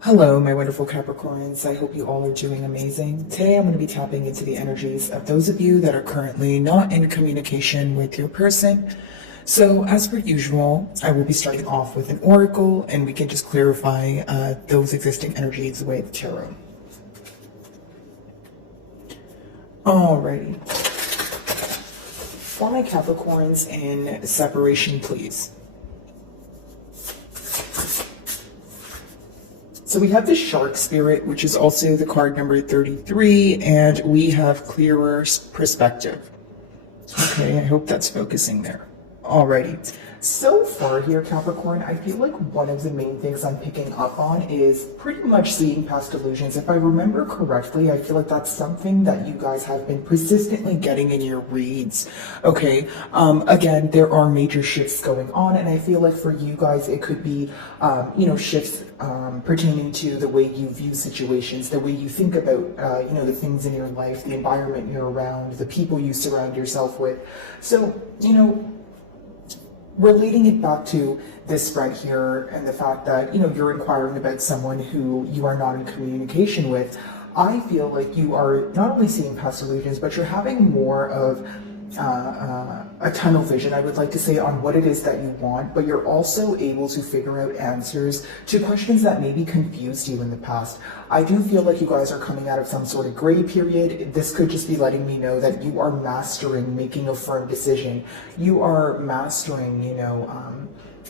Hello, my wonderful Capricorns. I hope you all are doing amazing. Today I'm going to be tapping into the energies of those of you that are currently not in communication with your person. So as per usual, I will be starting off with an oracle and we can just clarify those existing energies with tarot. Alrighty. For my Capricorns in separation, please. So we have the Shark Spirit, which is also the card number 33, and we have clearer perspective. Okay, I hope that's focusing there. Alrighty. So far here, Capricorn, I feel like one of the main things I'm picking up on is pretty much seeing past illusions. If I remember correctly, I feel like that's something that you guys have been persistently getting in your reads. Okay, again, there are major shifts going on, and I feel like for you guys, it could be, shifts pertaining to the way you view situations, the way you think about, the things in your life, the environment you're around, the people you surround yourself with. So, relating it back to this spread here and the fact that, you're inquiring about someone who you are not in communication with, I feel like you are not only seeing past illusions, but you're having more of a tunnel vision, I would like to say, on what it is that you want, but you're also able to figure out answers to questions that maybe confused you in the past. I do feel like you guys are coming out of some sort of gray period. This could just be letting me know that you are mastering making a firm decision. You are mastering,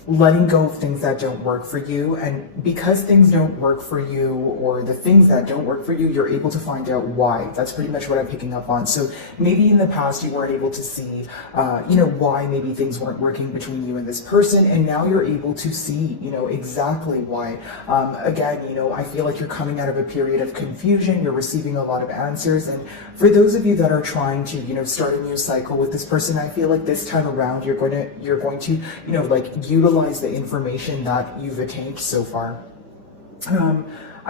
letting go of things that don't work for you. And because things don't work for you, or the things that don't work for you, you're able to find out why. That's pretty much what I'm picking up on. So maybe in the past you weren't able to see, why maybe things weren't working between you and this person. And now you're able to see, exactly why. Again, I feel like you're coming out of a period of confusion. You're receiving a lot of answers. And for those of you that are trying to, start a new cycle with this person, I feel like this time around you're going to, utilize the information that you've attained so far.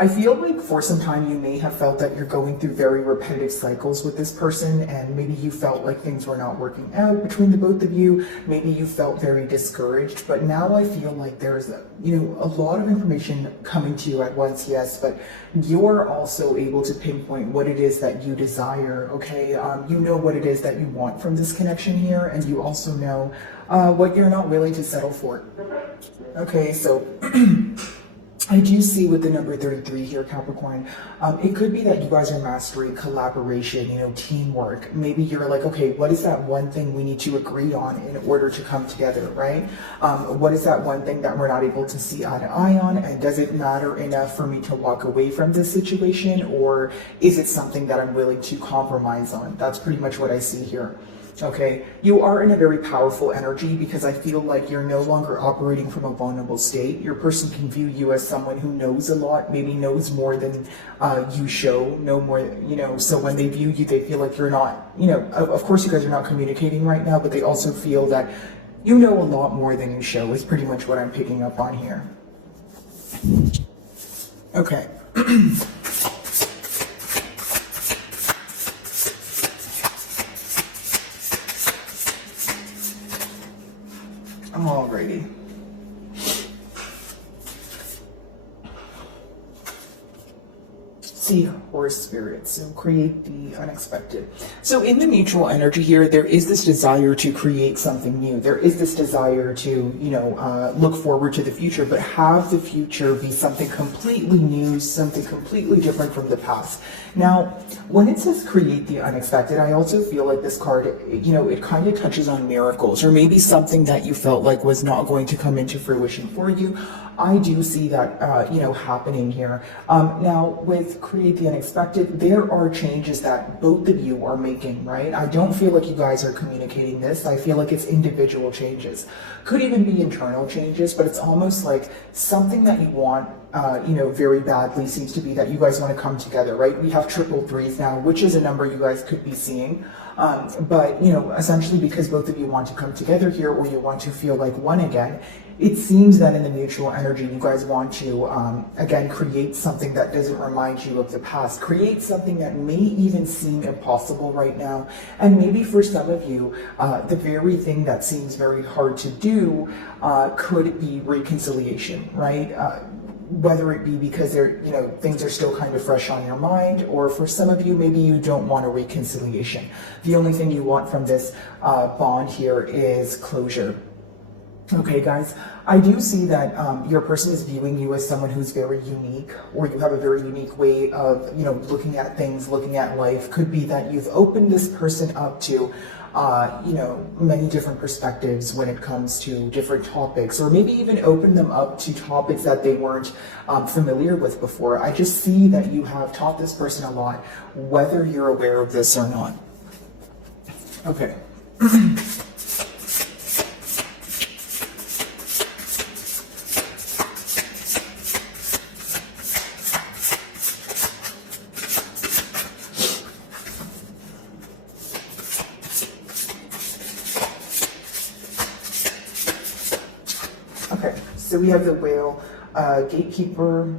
I feel like for some time you may have felt that you're going through very repetitive cycles with this person, and maybe you felt like things were not working out between the both of you. Maybe you felt very discouraged, but now I feel like there's a lot of information coming to you at once, yes, but you're also able to pinpoint what it is that you desire, okay? You know what it is that you want from this connection here, and you also know what you're not willing to settle for. Okay, so I do see with the number 33 here, Capricorn, it could be that you guys are mastering collaboration, teamwork. Maybe you're like, okay, what is that one thing we need to agree on in order to come together, right? What is that one thing that we're not able to see eye to eye on? And does it matter enough for me to walk away from this situation? Or is it something that I'm willing to compromise on? That's pretty much what I see here. Okay, you are in a very powerful energy because I feel like you're no longer operating from a vulnerable state. Your person can view you as someone who knows a lot, maybe knows more than you show, know more, so when they view you, they feel like you're not, of course you guys are not communicating right now, but they also feel that you know a lot more than you show is pretty much what I'm picking up on here. Okay. Alrighty. See, horse spirit, so create the unexpected. So in the mutual energy here, there is this desire to create something new. There is this desire to, look forward to the future, but have the future be something completely new, something completely different from the past. Now, when it says create the unexpected, I also feel like this card, it kind of touches on miracles, or maybe something that you felt like was not going to come into fruition for you. I do see that, happening here. Now, with create the unexpected, there are changes that both of you are making, right? I don't feel like you guys are communicating this. I feel like it's individual changes. Could even be internal changes, but it's almost like something that you want, very badly seems to be that you guys want to come together, right? We have triple threes now, which is a number you guys could be seeing. But, essentially because both of you want to come together here, or you want to feel like one again, it seems that in the mutual energy, you guys want to, again, create something that doesn't remind you of the past. Create something that may even seem impossible right now. And maybe for some of you, the very thing that seems very hard to do could be reconciliation, right? whether it be because they're, things are still kind of fresh on your mind, or for some of you, maybe you don't want a reconciliation. The only thing you want from this bond here is closure. Okay, guys, I do see that your person is viewing you as someone who's very unique, or you have a very unique way of, looking at things, looking at life. Could be that you've opened this person up to, many different perspectives when it comes to different topics, or maybe even open them up to topics that they weren't familiar with before. I just see that you have taught this person a lot, whether you're aware of this or not. Okay. Okay, so we have the Whale, Gatekeeper,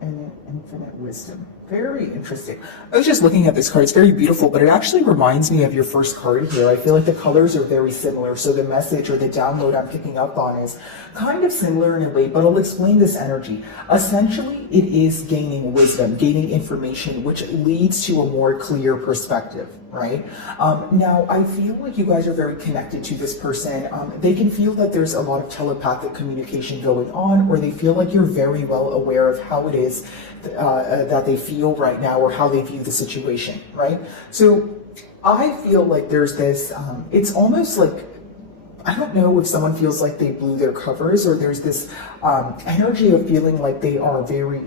and Infinite Wisdom. Very interesting. I was just looking at this card. It's very beautiful, but it actually reminds me of your first card here. I feel like the colors are very similar, so the message or the download I'm picking up on is kind of similar in a way, but I'll explain this energy. Essentially, it is gaining wisdom, gaining information, which leads to a more clear perspective, right? Now, I feel like you guys are very connected to this person. They can feel that there's a lot of telepathic communication going on, or they feel like you're very well aware of how it is that they feel right now, or how they view the situation, right? So I feel like there's this, it's almost like, I don't know if someone feels like they blew their covers, or there's this energy of feeling like they are very,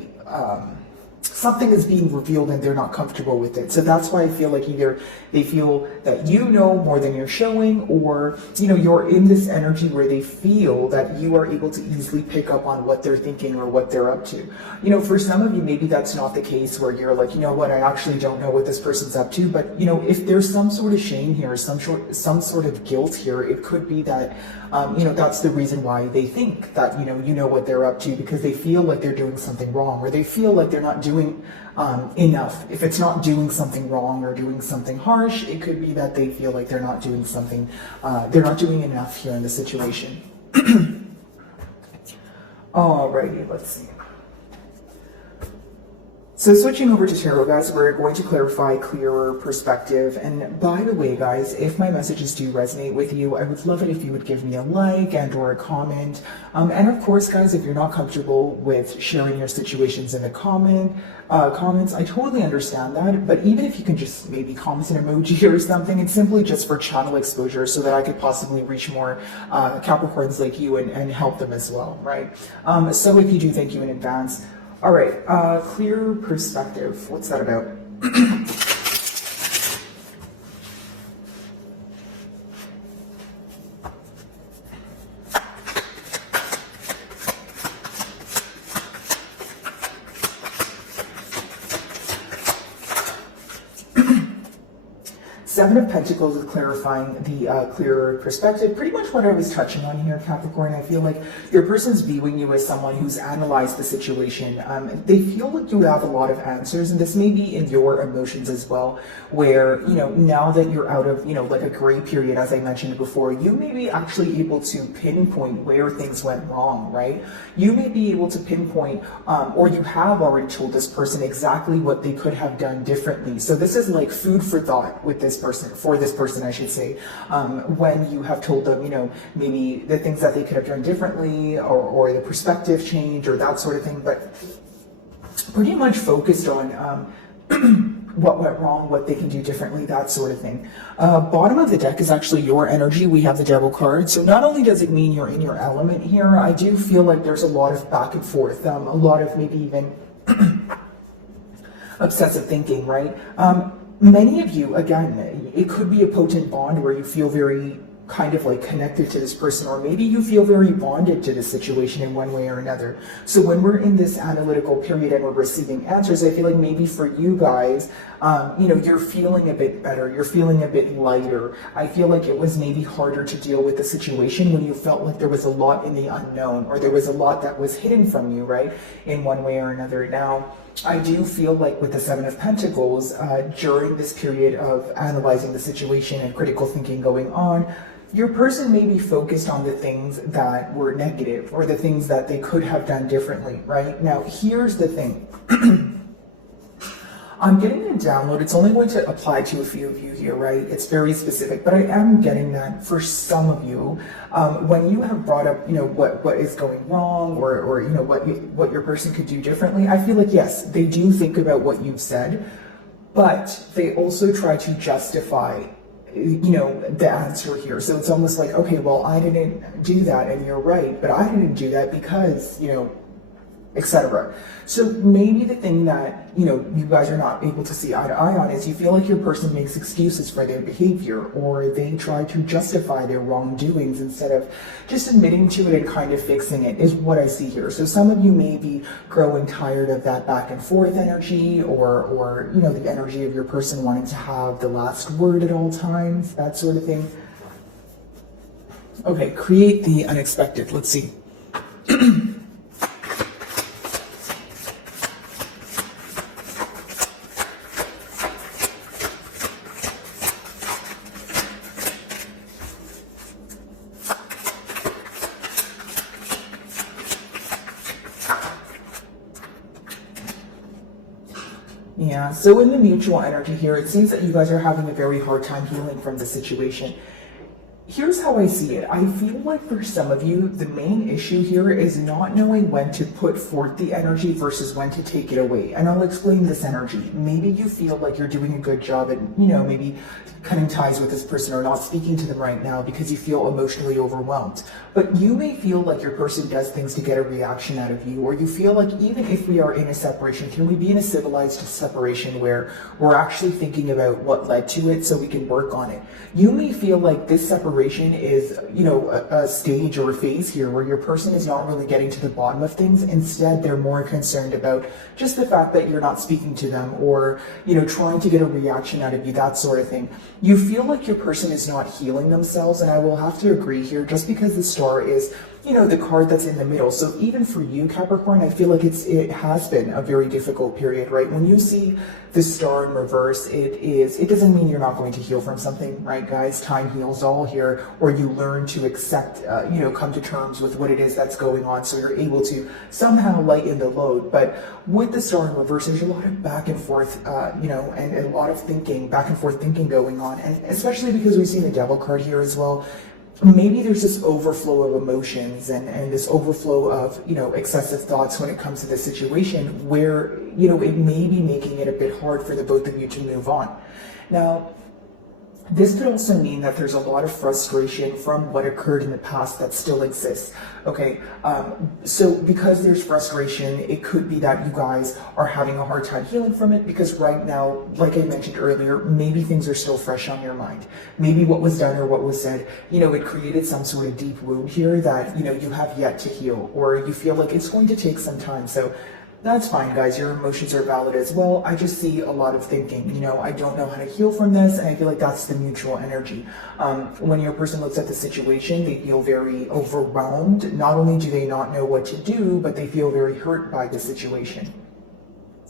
something is being revealed and they're not comfortable with it. So that's why I feel like either they feel that you know more than you're showing, or, you're in this energy where they feel that you are able to easily pick up on what they're thinking or what they're up to. For some of you, maybe that's not the case, where you're like, what, I actually don't know what this person's up to. But, if there's some sort of shame here, some sort of guilt here, it could be that, that's the reason why they think that, you know what they're up to, because they feel like they're doing something wrong, or they feel like they're not doing enough. If it's not doing something wrong or doing something harsh, it could be that they feel like they're not doing something, they're not doing enough here in the situation. Alrighty, let's see. So switching over to tarot, guys, we're going to clarify clearer perspective. And by the way, guys, if my messages do resonate with you, I would love it if you would give me a like and or a comment. And of course, guys, if you're not comfortable with sharing your situations in the comments, I totally understand that. But even if you can just maybe comment an emoji or something, it's simply just for channel exposure, so that I could possibly reach more Capricorns like you and help them as well, right? So if you do, thank you in advance. All right, clear perspective. What's that about? Seven of Pentacles is clarifying the clearer perspective. Pretty much what I was touching on here, Capricorn. I feel like your person's viewing you as someone who's analyzed the situation. They feel like you have a lot of answers, and this may be in your emotions as well, where, now that you're out of, like a gray period, as I mentioned before, you may be actually able to pinpoint where things went wrong, right? You may be able to pinpoint, or you have already told this person exactly what they could have done differently. So this is like food for thought with this person, for this person, I should say, when you have told them, maybe the things that they could have done differently, or the perspective change, or that sort of thing, but pretty much focused on what went wrong, what they can do differently, that sort of thing. Bottom of the deck is actually your energy. We have the Devil card. So not only does it mean you're in your element here, I do feel like there's a lot of back and forth, a lot of maybe even obsessive thinking, right? Many of you, again, it could be a potent bond where you feel very kind of like connected to this person, or maybe you feel very bonded to the situation in one way or another. So when we're in this analytical period and we're receiving answers, I feel like maybe for you guys, you're feeling a bit better, you're feeling a bit lighter. I feel like it was maybe harder to deal with the situation when you felt like there was a lot in the unknown, or there was a lot that was hidden from you, right, in one way or another. Now, I do feel like with the Seven of Pentacles, during this period of analyzing the situation and critical thinking going on, your person may be focused on the things that were negative or the things that they could have done differently, right? Now, here's the thing. I'm getting a download. It's only going to apply to a few of you here, right? It's very specific, but I am getting that for some of you. When you have brought up, what is going wrong, or what your person could do differently, I feel like, yes, they do think about what you've said, but they also try to justify, the answer here. So it's almost like, okay, well, I didn't do that, and you're right, but I didn't do that because, etc. So maybe the thing that, you guys are not able to see eye to eye on is you feel like your person makes excuses for their behavior, or they try to justify their wrongdoings instead of just admitting to it and kind of fixing it, is what I see here. So some of you may be growing tired of that back and forth energy, or the energy of your person wanting to have the last word at all times, that sort of thing. Okay, create the unexpected. Let's see. Yeah, so in the mutual energy here, it seems that you guys are having a very hard time healing from the situation. Here's how I see it. I feel like for some of you, the main issue here is not knowing when to put forth the energy versus when to take it away. And I'll explain this energy. Maybe you feel like you're doing a good job at, maybe cutting ties with this person or not speaking to them right now because you feel emotionally overwhelmed. But you may feel like your person does things to get a reaction out of you, or you feel like even if we are in a separation, can we be in a civilized separation where we're actually thinking about what led to it so we can work on it? You may feel like this separation is, a stage or a phase here where your person is not really getting to the bottom of things. Instead, they're more concerned about just the fact that you're not speaking to them, or, trying to get a reaction out of you, that sort of thing. You feel like your person is not healing themselves, and I will have to agree here, just because the star is, the card that's in the middle. So even for you, Capricorn, I feel like it has been a very difficult period, right? When you see the star in reverse, it doesn't mean you're not going to heal from something, right, guys? Time heals all here, or you learn to accept, come to terms with what it is that's going on, so you're able to somehow lighten the load. But with the star in reverse, there's a lot of back and forth, and a lot of back and forth thinking going on, and especially because we've seen the devil card here as well. Maybe there's this overflow of emotions and this overflow of, excessive thoughts when it comes to this situation where, it may be making it a bit hard for the both of you to move on. Now, this could also mean that there's a lot of frustration from what occurred in the past that still exists. Okay, so because there's frustration, it could be that you guys are having a hard time healing from it, because right now, like I mentioned earlier, maybe things are still fresh on your mind. Maybe what was done or what was said, it created some sort of deep wound here that, you have yet to heal, or you feel like it's going to take some time. So that's fine, guys. Your emotions are valid as well. I just see a lot of thinking, I don't know how to heal from this, and I feel like that's the mutual energy. When your person looks at the situation, they feel very overwhelmed. Not only do they not know what to do, but they feel very hurt by the situation.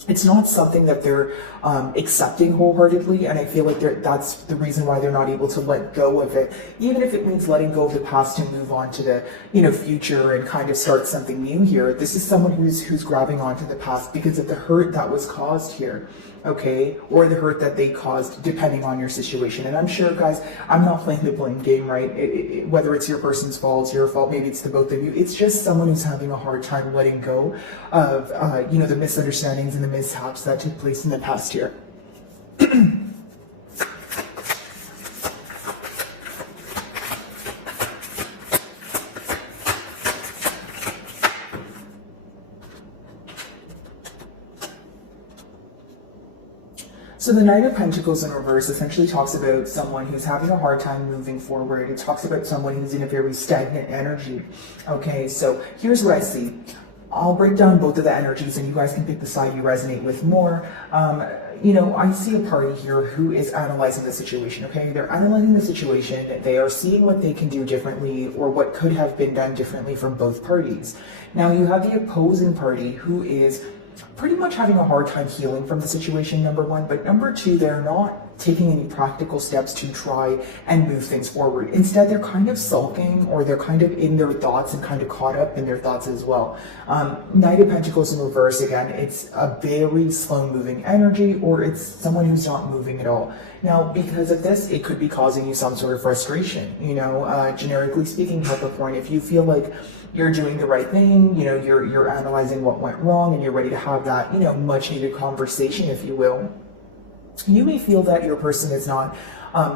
It's not something that they're accepting wholeheartedly, and I feel like that's the reason why they're not able to let go of it, even if it means letting go of the past to move on to the future and kind of start something new here. This is someone who's grabbing onto the past because of the hurt that was caused here. Okay, or the hurt that they caused, depending on your situation. And I'm sure, guys, I'm not playing the blame game, right? Whether it's your person's fault, your fault, maybe it's the both of you. It's just someone who's having a hard time letting go of, the misunderstandings and the mishaps that took place in the past year. So the Knight of Pentacles in reverse essentially talks about someone who's having a hard time moving forward. It talks about someone who's in a very stagnant energy. Okay, so here's what I see. I'll break down both of the energies and you guys can pick the side you resonate with more. I see a party here who is analyzing the situation, okay? They're analyzing the situation. They are seeing what they can do differently or what could have been done differently from both parties. Now you have the opposing party who is pretty much having a hard time healing from the situation, number one, but number two, they're not taking any practical steps to try and move things forward. Instead, they're kind of sulking, or they're kind of in their thoughts and kind of caught up in their thoughts as well. Knight of Pentacles in reverse, again, it's a very slow moving energy, or it's someone who's not moving at all. Now, because of this, it could be causing you some sort of frustration. Generically speaking, Capricorn, if you feel like you're doing the right thing, you're analyzing what went wrong, and you're ready to have that, much needed conversation, if you will, you may feel that your person is not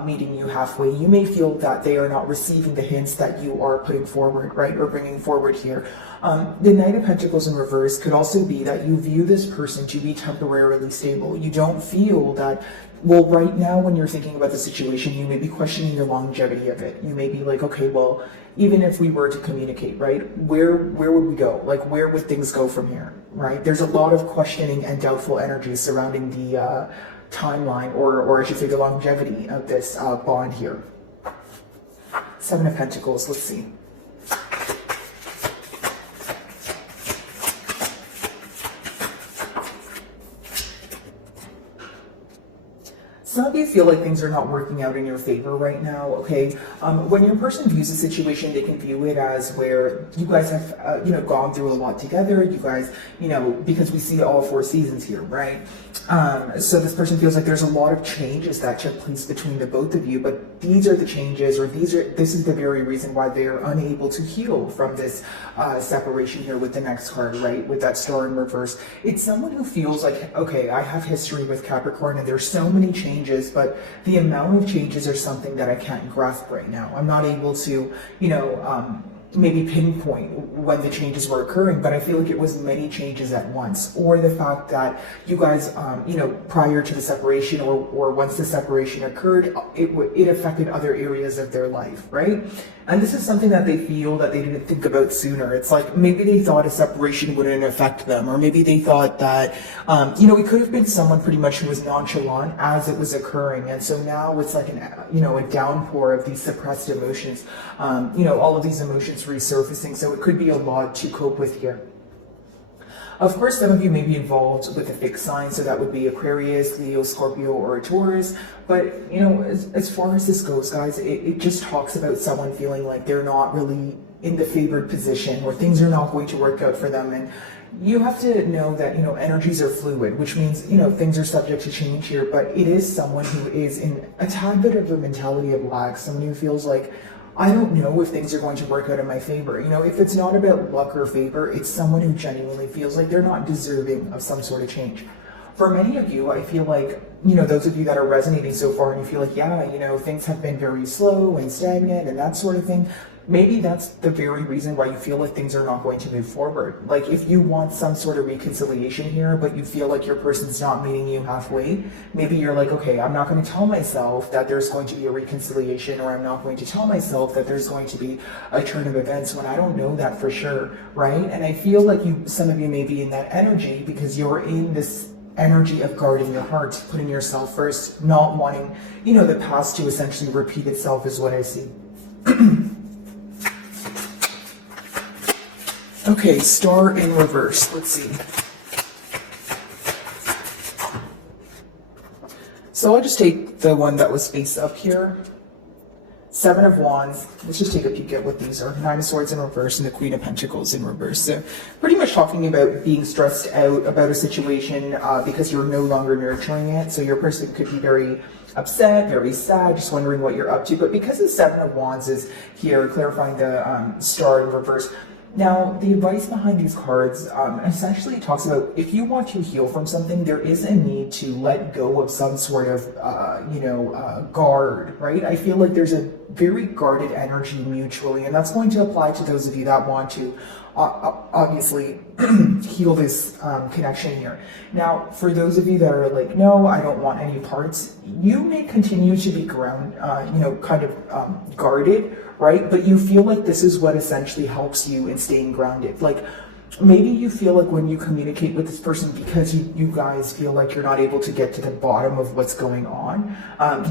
meeting you halfway. You may feel that they are not receiving the hints that you are putting forward, right, or bringing forward here. The Knight of Pentacles in reverse could also be that you view this person to be temporarily stable. You don't feel that, well, right now when you're thinking about the situation, you may be questioning the longevity of it. You may be like, okay, well, even if we were to communicate, right, where would we go? Like, where would things go from here, right? There's a lot of questioning and doubtful energy surrounding the timeline, or I should say the longevity of this bond here. Seven of Pentacles, let's see. Some of you feel like things are not working out in your favor right now, okay? When your person views a situation, they can view it as where you guys have, gone through a lot together. You guys, because we see all 4 seasons here, right? So this person feels like there's a lot of changes that took place between the both of you, but these are the changes, or this is the very reason why they are unable to heal from this separation here with the next card, right? With that star in reverse. It's someone who feels like, okay, I have history with Capricorn, and there's so many changes, but the amount of changes are something that I can't grasp right now. I'm not able to, maybe pinpoint when the changes were occurring, but I feel like it was many changes at once. Or the fact that you guys, prior to the separation, or once the separation occurred, it affected other areas of their life, right? And this is something that they feel that they didn't think about sooner. It's like maybe they thought a separation wouldn't affect them, or maybe they thought that, it could have been someone pretty much who was nonchalant as it was occurring. And so now it's like a downpour of these suppressed emotions, all of these emotions resurfacing. So it could be a lot to cope with here. Of course, some of you may be involved with a fixed sign, so that would be Aquarius, Leo, Scorpio, or a Taurus. But, as far as this goes, guys, it just talks about someone feeling like they're not really in the favored position, or things are not going to work out for them. And you have to know that, energies are fluid, which means, things are subject to change here. But it is someone who is in a tad bit of a mentality of lack, someone who feels like, I don't know if things are going to work out in my favor. If it's not about luck or favor, it's someone who genuinely feels like they're not deserving of some sort of change. For many of you, I feel like, those of you that are resonating so far, and you feel like, yeah, things have been very slow and stagnant and that sort of thing, maybe that's the very reason why you feel like things are not going to move forward. Like, if you want some sort of reconciliation here, but you feel like your person's not meeting you halfway, maybe you're like, okay, I'm not going to tell myself that there's going to be a reconciliation, or I'm not going to tell myself that there's going to be a turn of events when I don't know that for sure, right? And I feel like some of you may be in that energy because you're in this energy of guarding your heart, putting yourself first, not wanting, the past to essentially repeat itself is what I see. Okay, star in reverse. Let's see. So I'll just take the one that was face up here. 7 of Wands. Let's just take a peek at what these are. 9 of Swords in reverse and the Queen of Pentacles in reverse. So pretty much talking about being stressed out about a situation because you're no longer nurturing it. So your person could be very upset, very sad, just wondering what you're up to. But because the 7 of Wands is here, clarifying the star in reverse. Now, the advice behind these cards essentially talks about if you want to heal from something, there is a need to let go of some sort of, guard, right? I feel like there's a very guarded energy mutually, and that's going to apply to those of you that want to obviously heal this connection here. Now, for those of you that are like, no, I don't want any parts, you may continue to be guarded, right? But you feel like this is what essentially helps you in staying grounded. Like, maybe you feel like when you communicate with this person, because you guys feel like you're not able to get to the bottom of what's going on,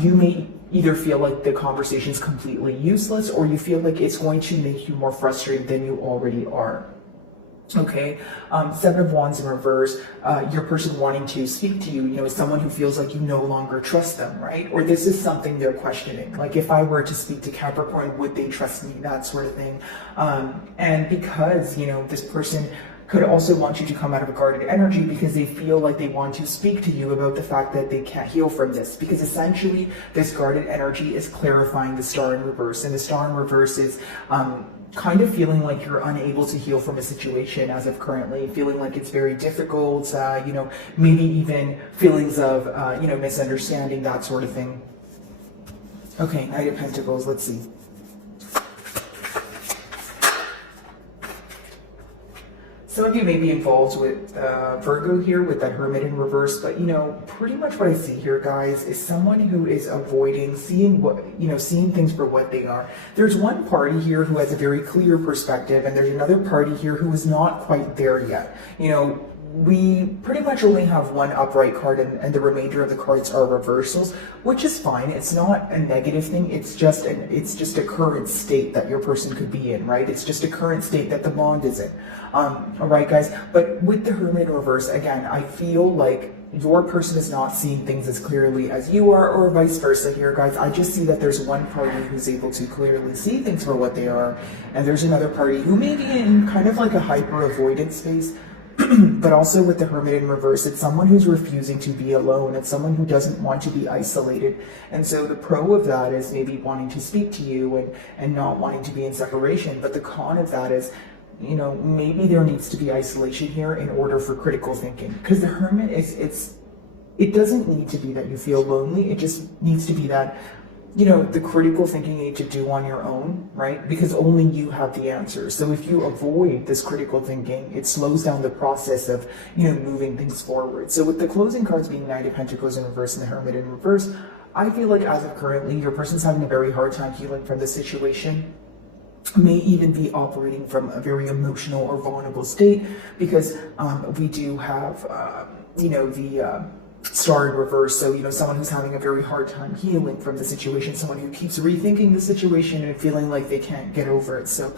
you may either feel like the conversation is completely useless, or you feel like it's going to make you more frustrated than you already are. Okay, Seven of Wands in reverse, your person wanting to speak to you, is someone who feels like you no longer trust them, right? Or this is something they're questioning. Like, if I were to speak to Capricorn, would they trust me? That sort of thing. And because, this person could also want you to come out of a guarded energy because they feel like they want to speak to you about the fact that they can't heal from this. Because essentially, this guarded energy is clarifying the star in reverse. And the star in reverse is kind of feeling like you're unable to heal from a situation as of currently, feeling like it's very difficult, maybe even feelings of, misunderstanding, that sort of thing. Okay, Knight of Pentacles, let's see. Some of you may be involved with Virgo here with that Hermit in reverse, but pretty much what I see here, guys, is someone who is avoiding seeing seeing things for what they are. There's one party here who has a very clear perspective, and there's another party here who is not quite there yet. We pretty much only have one upright card, and the remainder of the cards are reversals, which is fine. It's not a negative thing. It's just a current state that your person could be in, right? It's just a current state that the bond is in. All right, guys. But with the Hermit in reverse, again, I feel like your person is not seeing things as clearly as you are, or vice versa here, guys. I just see that there's one party who's able to clearly see things for what they are, and there's another party who may be in kind of like a hyper avoidance space. But also with the Hermit in reverse, it's someone who's refusing to be alone. It's someone who doesn't want to be isolated. And so the pro of that is maybe wanting to speak to you and not wanting to be in separation. But the con of that is, maybe there needs to be isolation here in order for critical thinking. Because the Hermit it doesn't need to be that you feel lonely. It just needs to be that the critical thinking you need to do on your own, right? Because only you have the answers. So if you avoid this critical thinking, it slows down the process of, moving things forward. So with the closing cards being Knight of Pentacles in reverse and the Hermit in reverse, I feel like as of currently, your person's having a very hard time healing from the situation. May even be operating from a very emotional or vulnerable state, because we do have, the star in reverse. So, someone who's having a very hard time healing from the situation, someone who keeps rethinking the situation and feeling like they can't get over it. So,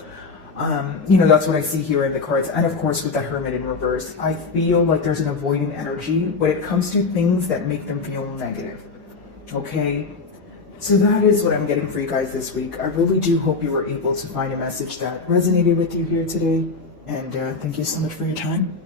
that's what I see here in the cards. And of course, with the Hermit in reverse, I feel like there's an avoidant energy when it comes to things that make them feel negative. Okay? So that is what I'm getting for you guys this week. I really do hope you were able to find a message that resonated with you here today. And thank you so much for your time.